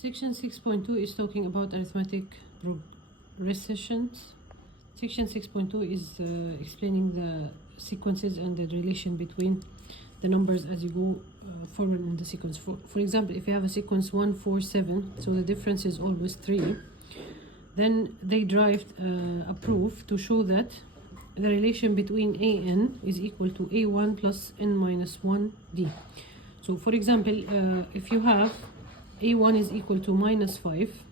Section 6.2 is talking about arithmetic progressions. Section 6.2 is explaining the sequences and the relation between the numbers as you go forward in the sequence. For example, if you have a sequence 1, 4, 7, so the difference is always 3, then they derived a proof to show that the relation between an is equal to a1 plus n minus 1d. So for example, if you have a1 is equal to minus 5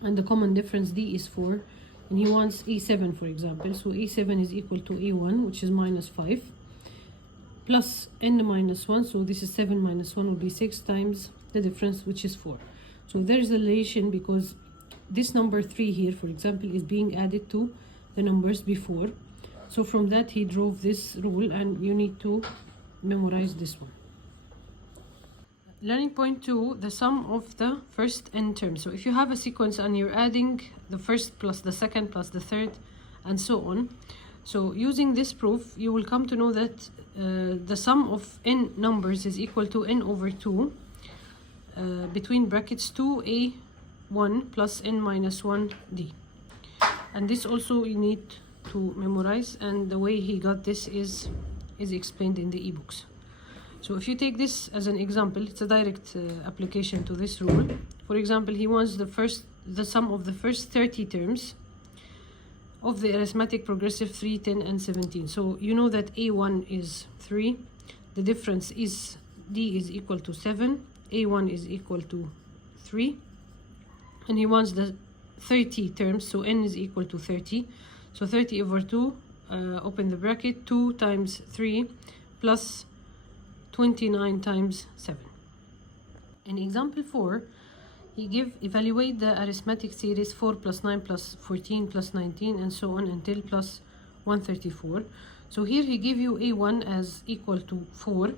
and the common difference d is 4, and he wants a7 for example, so a7 is equal to a1, which is minus 5, plus n minus 1, so this is 7 minus 1 will be 6 times the difference, which is 4. So there is a relation because this number 3 here, for example, is being added to the numbers before. So from that he drove this rule, and you need to memorize this one. Learning point 2, the sum of the first n terms. So if you have a sequence and you're adding the first plus the second plus the third and so on, so using this proof you will come to know that the sum of n numbers is equal to n over 2 between brackets 2a1 plus n minus 1d. And this also you need to memorize, and the way he got this is explained in the ebooks. So if you take this as an example, it's a direct application to this rule. For example, he wants the sum of the first 30 terms of the arithmetic progressive 3, 10, and 17. So you know that a1 is 3, the difference is d is equal to 7, a1 is equal to 3, and he wants the 30 terms, so n is equal to 30. So 30 over 2, open the bracket, 2 times 3 plus 29 times 7. In example 4, he evaluate the arithmetic series 4 plus 9 plus 14 plus 19 and so on until plus 134. So here he give you a1 as equal to 4,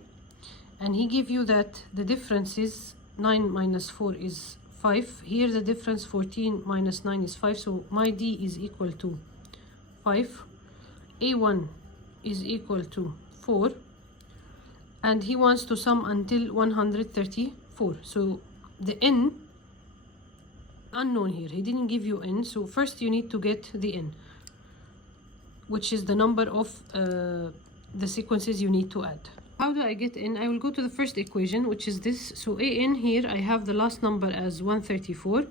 and he give you that the difference is 9 minus 4 is 5. Here the difference 14 minus 9 is 5, so my d is equal to 5, a1 is equal to 4, and he wants to sum until 134. So the n unknown here, he didn't give you n, so first you need to get the n, which is the number of the sequences you need to add. How do I get n? I will go to the first equation, which is this. So an here, I have the last number as 134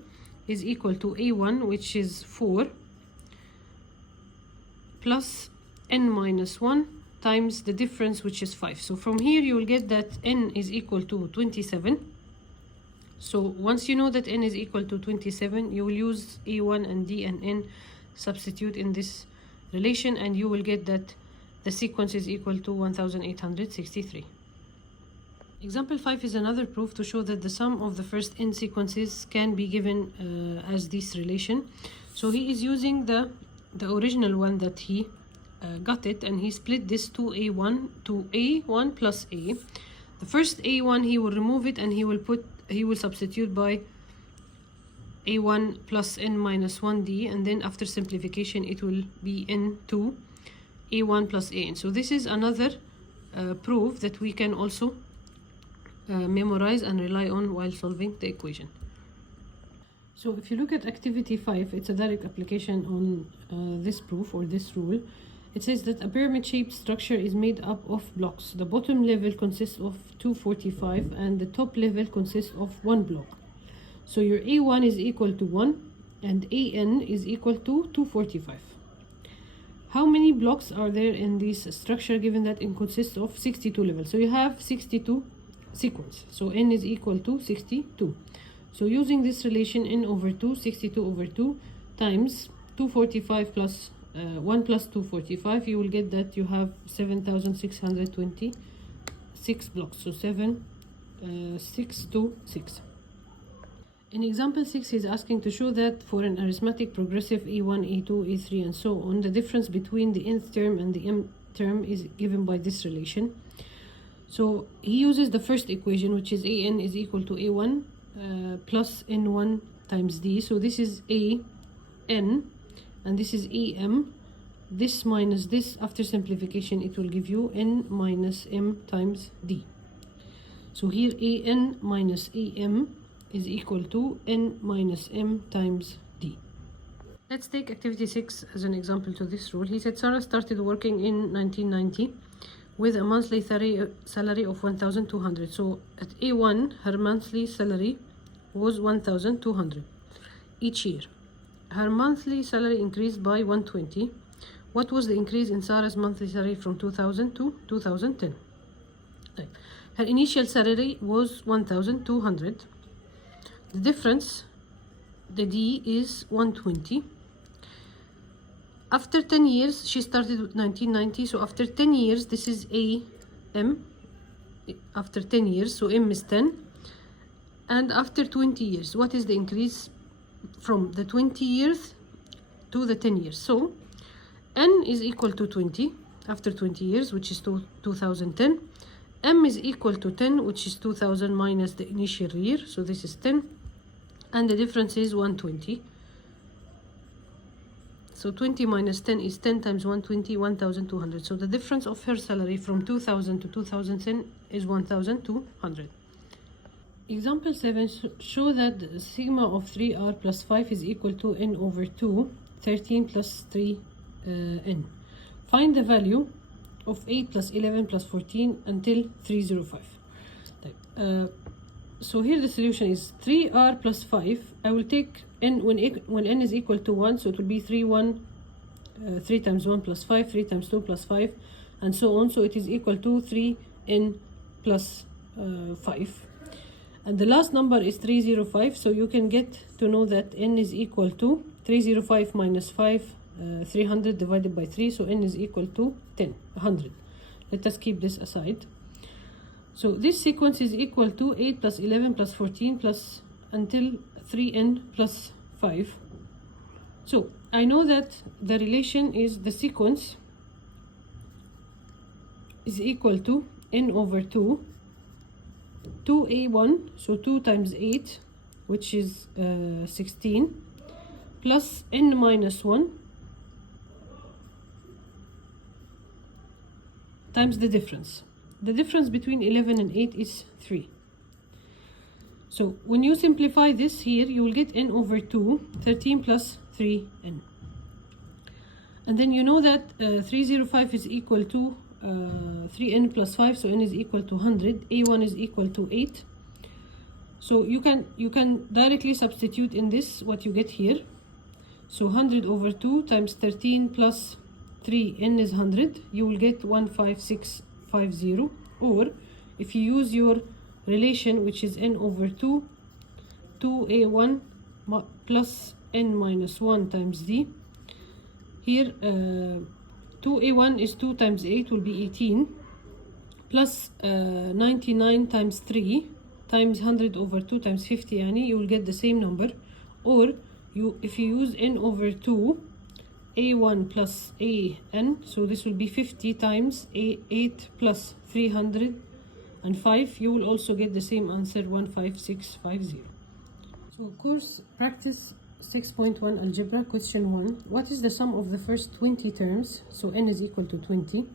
is equal to a1, which is 4, plus n minus 1 times the difference, which is 5. So from here you will get that n is equal to 27. So once you know that n is equal to 27, you will use a1 and d and n, substitute in this relation, and you will get that the sequence is equal to 1863. Example 5 is another proof to show that the sum of the first n sequences can be given as this relation. So he is using the original one that he got it, and he split this to a1 plus a. The first a1 he will remove it, and he will substitute by a1 plus n minus 1d, and then after simplification it will be n2 a1 plus an. So this is another proof that we can also memorize and rely on while solving the equation. So if you look at activity 5, it's a direct application on this proof or this rule. It says that a pyramid-shaped structure is made up of blocks. The bottom level consists of 245 and the top level consists of 1 block. So your a1 is equal to 1 and an is equal to 245. How many blocks are there in this structure, given that it consists of 62 levels? So you have 62 sequence. So n is equal to 62. So using this relation, n over 2, 62 over 2 times 245 plus 1 plus 245, you will get that you have 7,626 blocks. So 626. In example 6, he's asking to show that for an arithmetic progressive a1, a2, a3, and so on, the difference between the nth term and the mth term is given by this relation. So he uses the first equation, which is an is equal to a1 plus n1 times d. So this is an and this is am. This minus this, after simplification it will give you n minus m times d. So here an minus am is equal to n minus m times d. Let's take activity 6 as an example to this rule. He said Sarah started working in 1990 with a monthly salary of 1,200. So at A1, her monthly salary was 1,200 each year. Her monthly salary increased by 120. What was the increase in Sarah's monthly salary from 2000 to 2010? Her initial salary was 1,200. The difference, the D, is 120. After 10 years, she started with 1990, so after 10 years, this is M, after 10 years, so M is 10. And after 20 years, what is the increase from the 20 years to the 10 years? So N is equal to 20 after 20 years, which is 2010. M is equal to 10, which is 2000 minus the initial year, so this is 10. And the difference is 120. So 20 minus 10 is 10 times 120, 1,200. So the difference of her salary from 2000 to 2010 is 1,200. Example 7, show that the sigma of 3r plus 5 is equal to n over 2, 13 plus 3n. Find the value of 8 plus 11 plus 14 until 305. So here the solution is 3r plus 5. I will take n when n is equal to 1, so it will be 3 times 1 plus 5, 3 times 2 plus 5, and so on. So it is equal to 3n plus 5. And the last number is 305, so you can get to know that n is equal to 305 minus 5, 300 divided by 3, so n is equal to 100. Let us keep this aside. So this sequence is equal to 8 plus 11 plus 14 plus until 3n plus 5. So I know that the relation is the sequence is equal to n over 2, 2a1, so 2 times 8, which is 16, plus n minus 1 times the difference. The difference between 11 and 8 is 3. So when you simplify this here, you will get n over 2, 13 plus 3n. And then you know that 305 is equal to 3n plus 5, so n is equal to 100. A1 is equal to 8. So you can directly substitute in this what you get here. So 100 over 2 times 13 plus 3, n is 100. You will get 15650. Or if you use your relation, which is n over 2, 2a1 plus n minus 1 times d. Here 2a1 is 2 times 8 will be 18, plus 99 times 3 times 100 over 2 times 50, you will get the same number. Or if you use n over 2, a1 plus an, so this will be 50 times 8 plus 305, you will also get the same answer, 15650. So of course, practice 6.1 algebra, question 1. What is the sum of the first 20 terms, so n is equal to 20,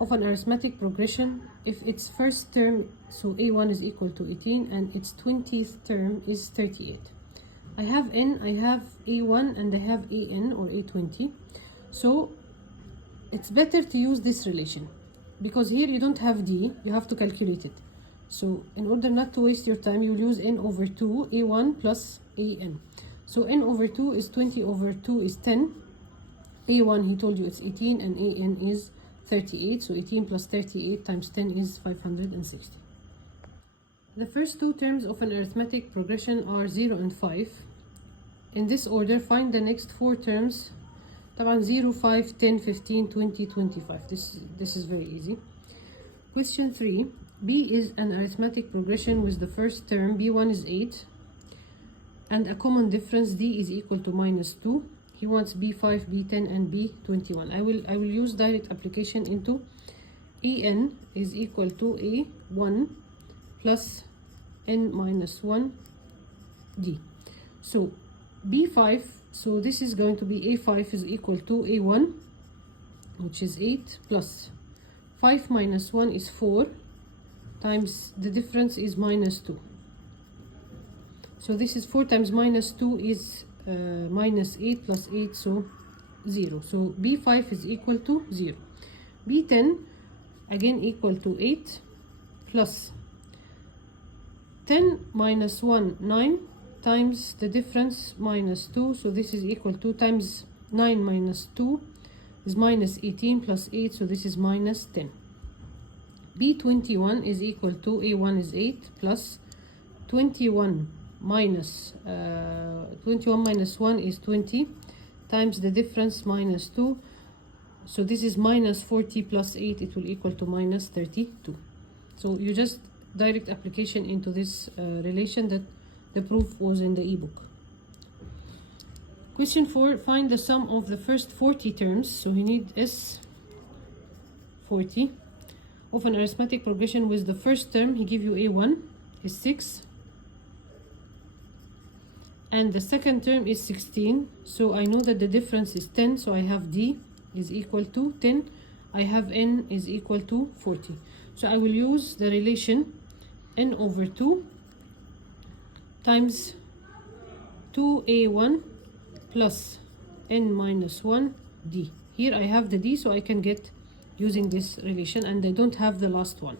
of an arithmetic progression if its first term, so a1 is equal to 18, and its 20th term is 38? I have n, I have a1, and I have an or a20. So it's better to use this relation, because here you don't have d, you have to calculate it. So in order not to waste your time, you will use n over 2, a1 plus an. So n over 2 is 20 over 2 is 10. A1, he told you it's 18, and an is 38. So 18 plus 38 times 10 is 560. The first two terms of an arithmetic progression are 0 and 5. In this order, find the next four terms. 0, 5, 10, 15, 20, 25. This is very easy. Question 3. B is an arithmetic progression with the first term, B1 is 8, and a common difference, D is equal to minus 2. He wants B5, B10, and B21. I will use direct application into an is equal to a1 plus n minus 1 d. So b5, so this is going to be a5 is equal to a1, which is 8, plus 5 minus 1 is 4, times the difference is minus 2. So this is 4 times minus 2 is minus 8 plus 8, so 0. So B5 is equal to 0. B10 again equal to 8 plus 10 minus 1, 9 times the difference minus 2. So this is equal to times 9 minus 2 is minus 18 plus 8. So this is minus 10. B21 is equal to A1 is 8 plus 21 minus 1 is 20 times the difference minus 2. So this is minus 40 plus 8, it will equal to minus 32. So you just direct application into this relation that the proof was in the ebook. Question 4, find the sum of the first 40 terms. So we need S40 of an arithmetic progression with the first term. He give you A1 is 6 and the second term is 16. So I know that the difference is 10, so I have D is equal to 10. I have N is equal to 40. So I will use the relation N over 2 times 2A1 plus N minus 1 D. Here I have the D, so I can get using this relation, and I don't have the last one.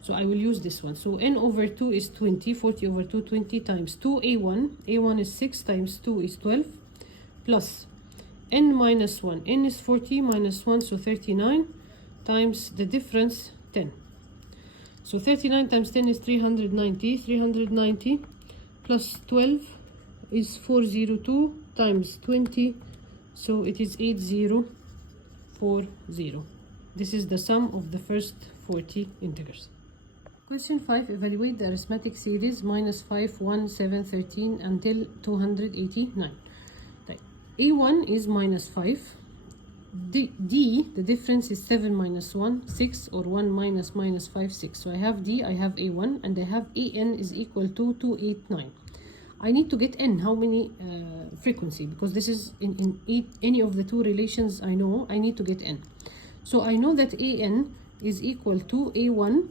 So I will use this one. So N over 2 is 20, 40 over 2, 20 times 2A1. A1 is 6 times 2 is 12 plus N minus 1. N is 40 minus 1, so 39 times the difference 10. So 39 times 10 is 390. 390 plus 12 is 402 times 20. So it is 8040. This is the sum of the first 40 integers. Question 5. Evaluate the arithmetic series minus 5, 1, 7, 13 until 289. A1 is minus 5. D, the difference is 7 minus 1, 6, or 1 minus 5, 6. So I have D, I have A1, and I have AN is equal to 289. I need to get N, how many frequency, because this is in any of the two relations I know, I need to get N. So I know that AN is equal to A1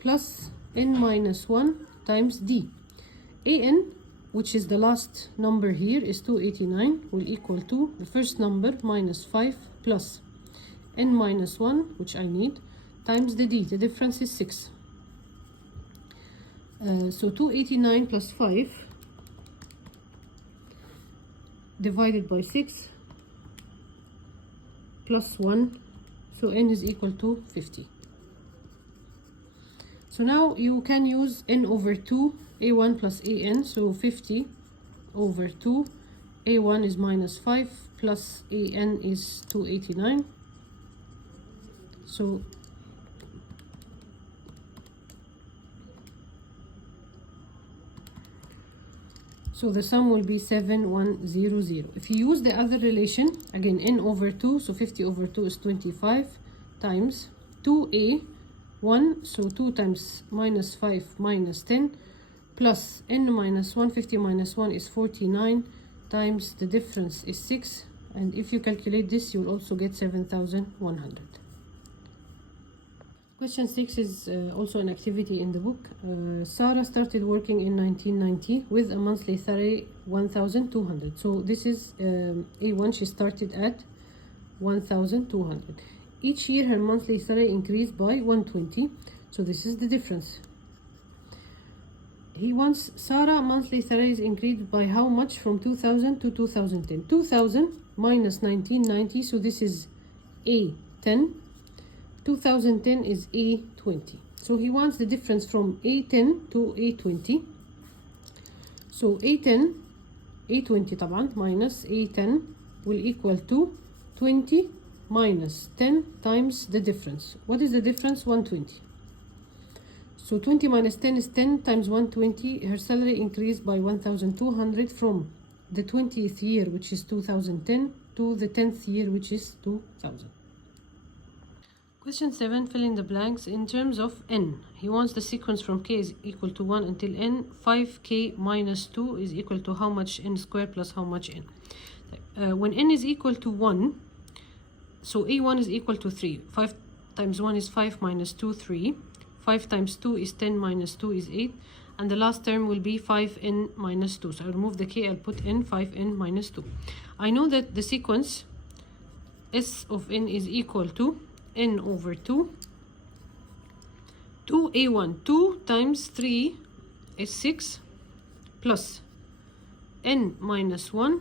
plus N minus 1 times D. AN, which is the last number here, is 289, will equal to the first number minus 5 plus N minus 1, which I need, times the D. The difference is 6. So 289 plus 5 divided by 6 plus 1, so N is equal to 50. So now you can use N over 2, A1 plus AN, so 50 over 2, A1 is minus 5 plus AN is 289. So the sum will be 7100. If you use the other relation, again N over 2, so 50 over 2 is 25 times 2A1, so 2 times minus 5 minus 10 plus N minus 1, 50 minus 1 is 49 times the difference is 6, and if you calculate this you will also get 7100. Question 6 is also an activity in the book. Sarah started working in 1990 with a monthly salary 1,200. So this is A1, she started at 1,200. Each year her monthly salary increased by 120. So this is the difference. He wants Sarah monthly salary is increased by how much from 2000 to 2010? 2000 minus 1990, so this is A10. 2010 is A20. So he wants the difference from A10 to A20. So A10, A20 طبعا minus A10 will equal to 20 minus 10 times the difference. What is the difference? 120. So 20 minus 10 is 10 times 120. Her salary increased by 1,200 from the 20th year, which is 2010, to the 10th year, which is 2000. Question 7, fill in the blanks in terms of n. He wants the sequence from k is equal to 1 until n. 5k minus 2 is equal to how much n squared plus how much n. When n is equal to 1, so a1 is equal to 3. 5 times 1 is 5 minus 2, 3. 5 times 2 is 10 minus 2 is 8. and the last term will be 5n minus 2. So I'll remove the k, I'll put n 5n minus 2. I know that the sequence S of n is equal to n over 2, 2a1, 2 times 3 is 6, plus n minus 1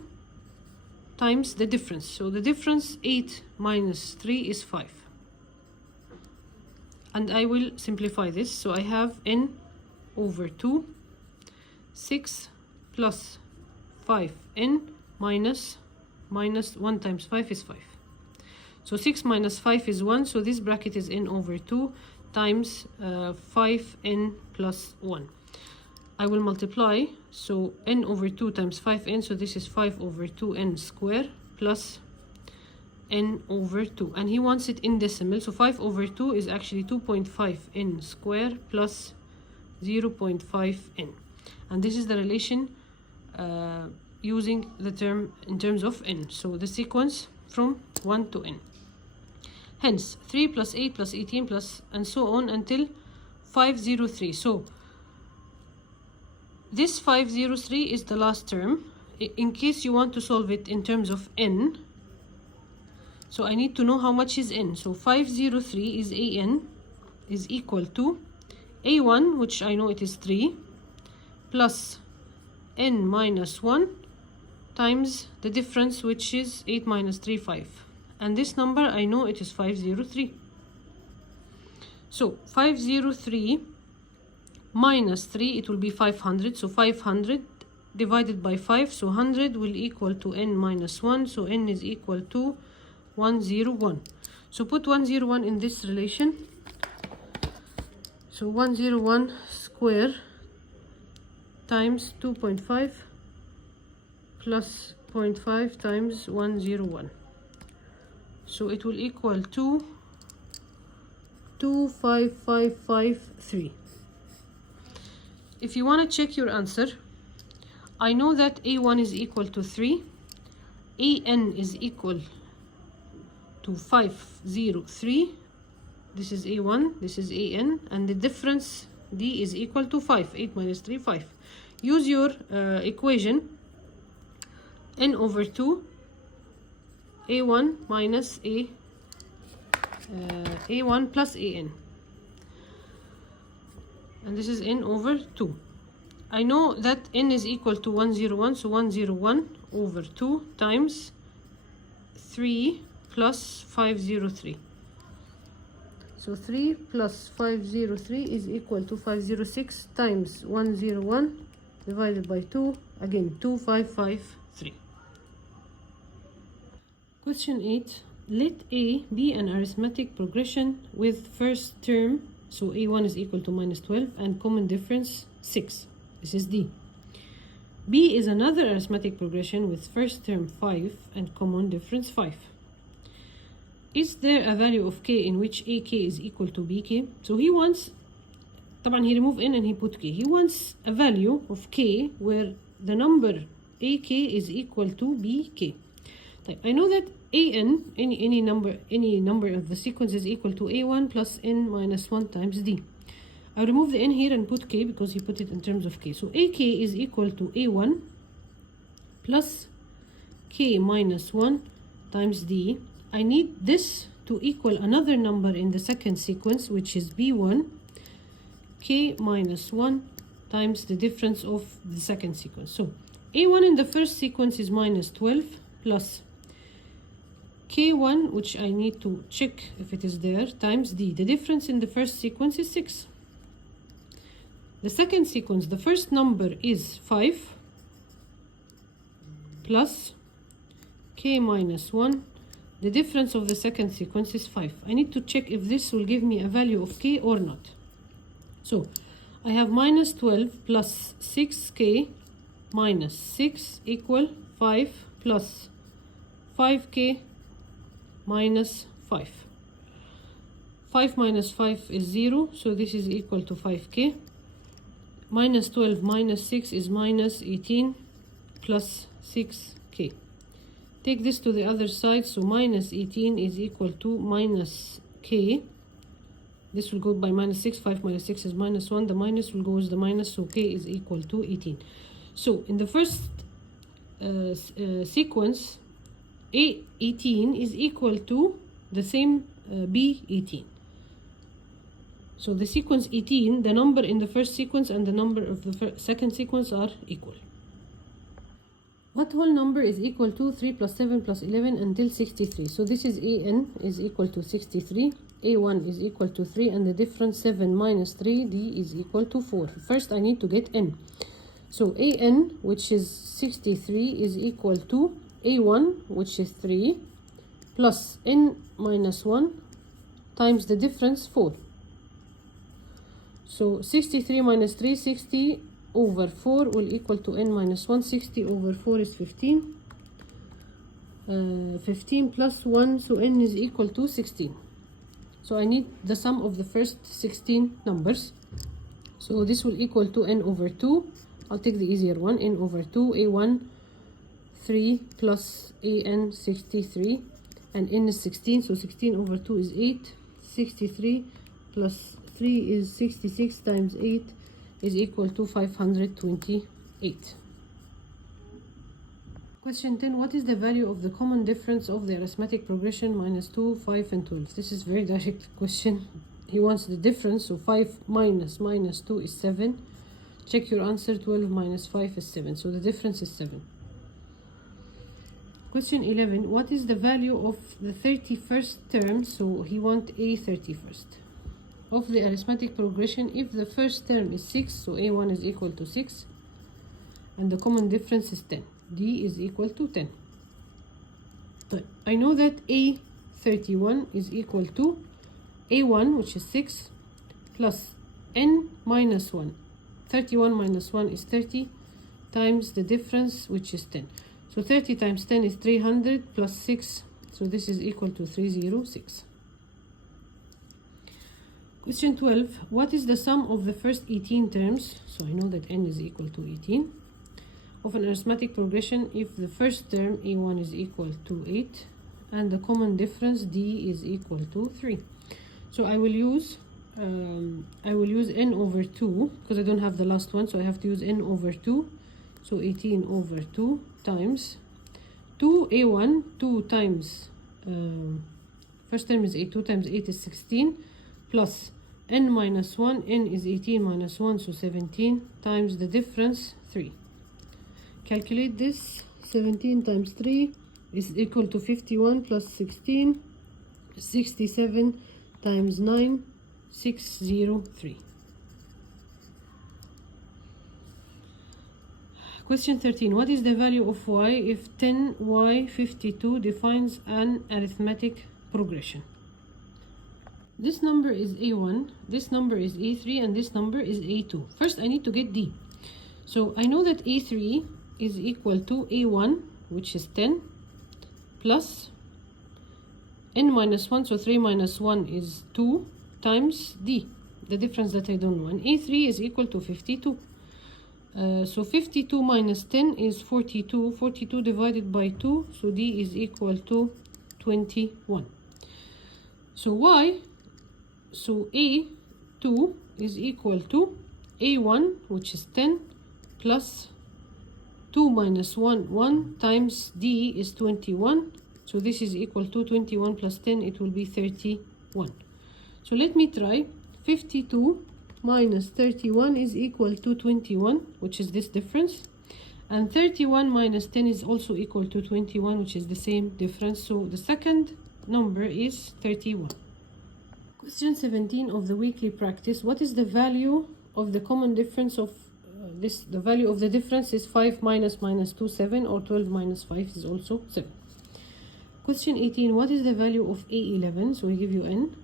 times the difference. So the difference 8 minus 3 is 5. And I will simplify this. So I have n over 2, 6 plus 5n minus 1 times 5 is 5. So 6 minus 5 is 1. So this bracket is n over 2 times 5n plus 1. I will multiply. So n over 2 times 5n. So this is 5 over 2n square plus n over 2. And he wants it in decimal. So 5 over 2 is actually 2.5n square plus 0.5n. And this is the relation using the term in terms of n. So the sequence from 1 to n. Hence 3 plus 8 plus 18 plus and so on until 503. So this 503 is the last term. In case you want to solve it in terms of n, so I need to know how much is n. So 503 is an is equal to a1, which I know it is 3, plus n minus 1 times the difference, which is 8 minus 3, 5. And this number I know it is 503. So 503 minus 3, it will be 500. So 500 divided by 5, so 100 will equal to n minus 1. So n is equal to 101. So put 101 in this relation. So 101 square times 2.5 plus 0.5 times 101. So it will equal to 25553. If you want to check your answer, I know that a1 is equal to 3, an is equal to 503. This is a1, this is an, and the difference d is equal to 5. 8 minus 3, 5. Use your equation n over 2 a1 minus a1 plus an, and this is n over 2. I know that n is equal to 101, so 101 over 2 times 3 plus 503. So 3 plus 503 is equal to 506 times 101 divided by 2, again 2553. Question 8. Let A be an arithmetic progression with first term, so A1 is equal to minus 12, and common difference 6. This is D. B is another arithmetic progression with first term 5 and common difference 5. Is there a value of k in which AK is equal to BK? So he wants, طبعا he remove n and he put k. He wants a value of k where the number AK is equal to BK. I know that an, any number of the sequence is equal to a1 plus n minus 1 times d. I remove the n here and put k because he put it in terms of k. So AK is equal to a1 plus k minus 1 times d. I need this to equal another number in the second sequence, which is b1, k minus 1 times the difference of the second sequence. So a1 in the first sequence is minus 12 plus k1, which I need to check if it is there, times d. The difference in the first sequence is 6. The second sequence, the first number is 5 plus k minus 1. The difference of the second sequence is 5. I need to check if this will give me a value of k or not. So I have minus 12 plus 6k minus 6 equal 5 plus 5k minus 5. 5 minus 5 is 0, so this is equal to 5k. Minus 12 minus 6 is minus 18 plus 6k. Take this to the other side, so minus 18 is equal to minus k This will go by minus 6. 5 minus 6 is minus 1. The minus will go with the minus, so k is equal to 18. So in the first sequence, A18 is equal to the same B18. So the sequence 18, the number in the first sequence and the number of the second sequence are equal. What whole number is equal to 3 plus 7 plus 11 until 63? So this is AN is equal to 63, A1 is equal to 3, and the difference 7 minus 3, D is equal to 4. First I need to get N. So AN, which is 63, is equal to A1, which is 3, plus N minus 1 times the difference 4. So 63 minus 3, 60 over 4 will equal to N minus 1. 60 over 4 is 15. 15 plus 1, so N is equal to 16. So I need the sum of the first 16 numbers. So this will equal to N over 2. I'll take the easier one. N over 2, A1 3 plus AN 63, and N is 16, so 16 over 2 is 8. 63 plus 3 is 66 times 8 is equal to 528. Question 10. What is the value of the common difference of the arithmetic progression minus 2, 5, and 12? This is very direct question. He wants the difference, so 5 minus minus 2 is 7. Check your answer. 12 minus 5 is 7, so the difference is 7. Question 11. What is the value of the 31st term? So he wants A 31st of the arithmetic progression if the first term is 6, so A1 is equal to 6, and the common difference is 10. D is equal to 10. But I know that A31 is equal to A1, which is 6, plus N minus 1. 31 minus 1 is 30, times the difference, which is 10. So 30 times 10 is 300 plus 6, so this is equal to 306. Question 12. What is the sum of the first 18 terms? So I know that N is equal to 18 of an arithmetic progression if the first term A1 is equal to 8 and the common difference D is equal to 3. So I will use N over 2 because I don't have the last one, so I have to use N over 2. So 18 over 2 times 2 A1, 2 times first term is 8, 2 times 8 is 16, plus N minus 1, N is 18 minus 1, so 17, times the difference 3. Calculate this. 17 times 3 is equal to 51 plus 16, 67 times 9, 603. Question 13. What is the value of y if 10y52 defines an arithmetic progression? This number is A1, this number is A3, and this number is A2. First I need to get D. So I know that A3 is equal to A1, which is 10, plus N minus 1, so 3 minus 1 is 2, times D, the difference that I don't know. And A3 is equal to 52. So 52 minus 10 is 42. 42 divided by 2, so D is equal to 21. So Y, so A2 is equal to A1, which is 10, plus 2 minus 1, 1, times D is 21. So this is equal to 21 plus 10, it will be 31. So let me try. 52 minus 31 is equal to 21, which is this difference. And 31 minus 10 is also equal to 21, which is the same difference. So the second number is 31. Question 17 of the weekly practice. What is the value of the common difference of this? The value of the difference is 5 minus minus 2, 7, or 12 minus 5 is also 7. Question 18. What is the value of A11? So we give you N.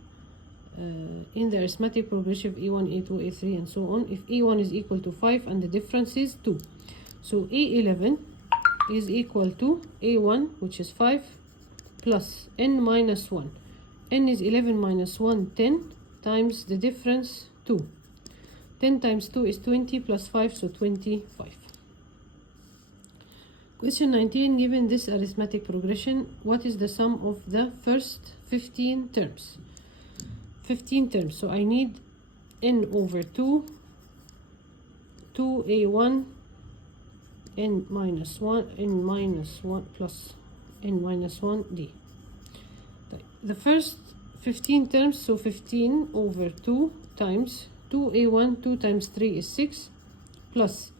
In the arithmetic progression of A1, A2, A3, and so on, if A1 is equal to 5 and the difference is 2. So A11 is equal to A1, which is 5, plus N minus 1. N is 11 minus 1, 10, times the difference 2. 10 times 2 is 20 plus 5, so 25. Question 19. Given this arithmetic progression, what is the sum of the first 15 terms? 15 terms, so I need n over 2, 2a1, n minus 1, n minus 1 plus n minus 1 d. The first 15 terms, so 15 over 2 times 2a1, 2 times 3 is 6, plus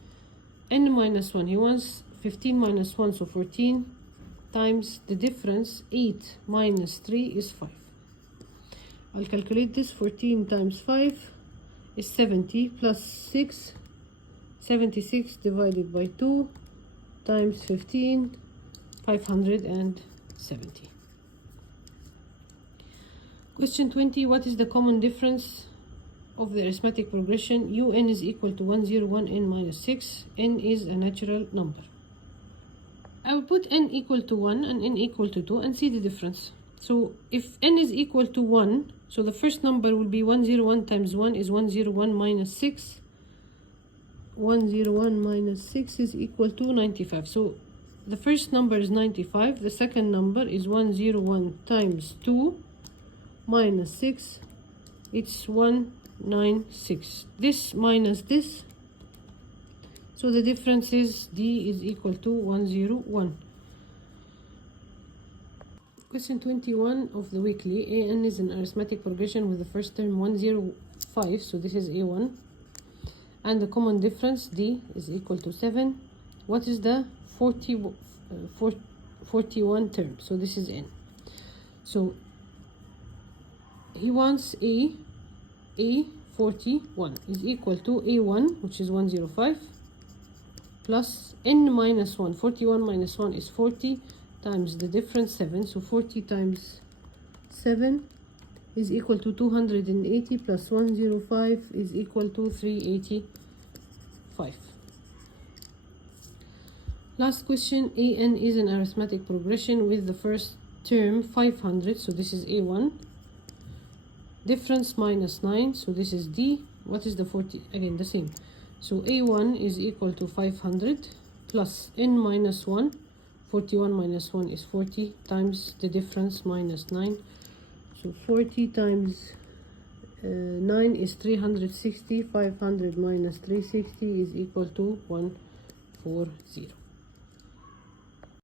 n minus 1, he wants 15 minus 1, so 14, times the difference, 8 minus 3 is 5. I'll calculate this. 14 times 5 is 70, plus 6, 76 divided by 2 times 15, 570. Question 20. What is the common difference of the arithmetic progression? un is equal to 101 n minus 6. N is a natural number. I will put n equal to 1 and n equal to 2 and see the difference. So if n is equal to 1, so the first number will be 101 times 1 is 101 minus 6. 101 minus 6 is equal to 95. So the first number is 95. The second number is 101 times 2 minus 6. It's 196. This minus this. So the difference is D is equal to 101. Question 21 of the weekly. AN is an arithmetic progression with the first term 105. So this is A1. And the common difference D is equal to 7. What is the 41 term? So this is N. So he wants A41 is equal to A1, which is 105, plus N minus 1. 41 minus 1 is 40, times the difference 7. So 40 times 7 is equal to 280, plus 105 is equal to 385. Last question. AN is an arithmetic progression with the first term 500. So this is A1. Difference minus 9. So this is D. What is the 40? Again, the same. So A1 is equal to 500 plus N minus 1. 41 minus 1 is 40, times the difference minus 9. So 40 times 9 is 360. 500 minus 360 is equal to 140.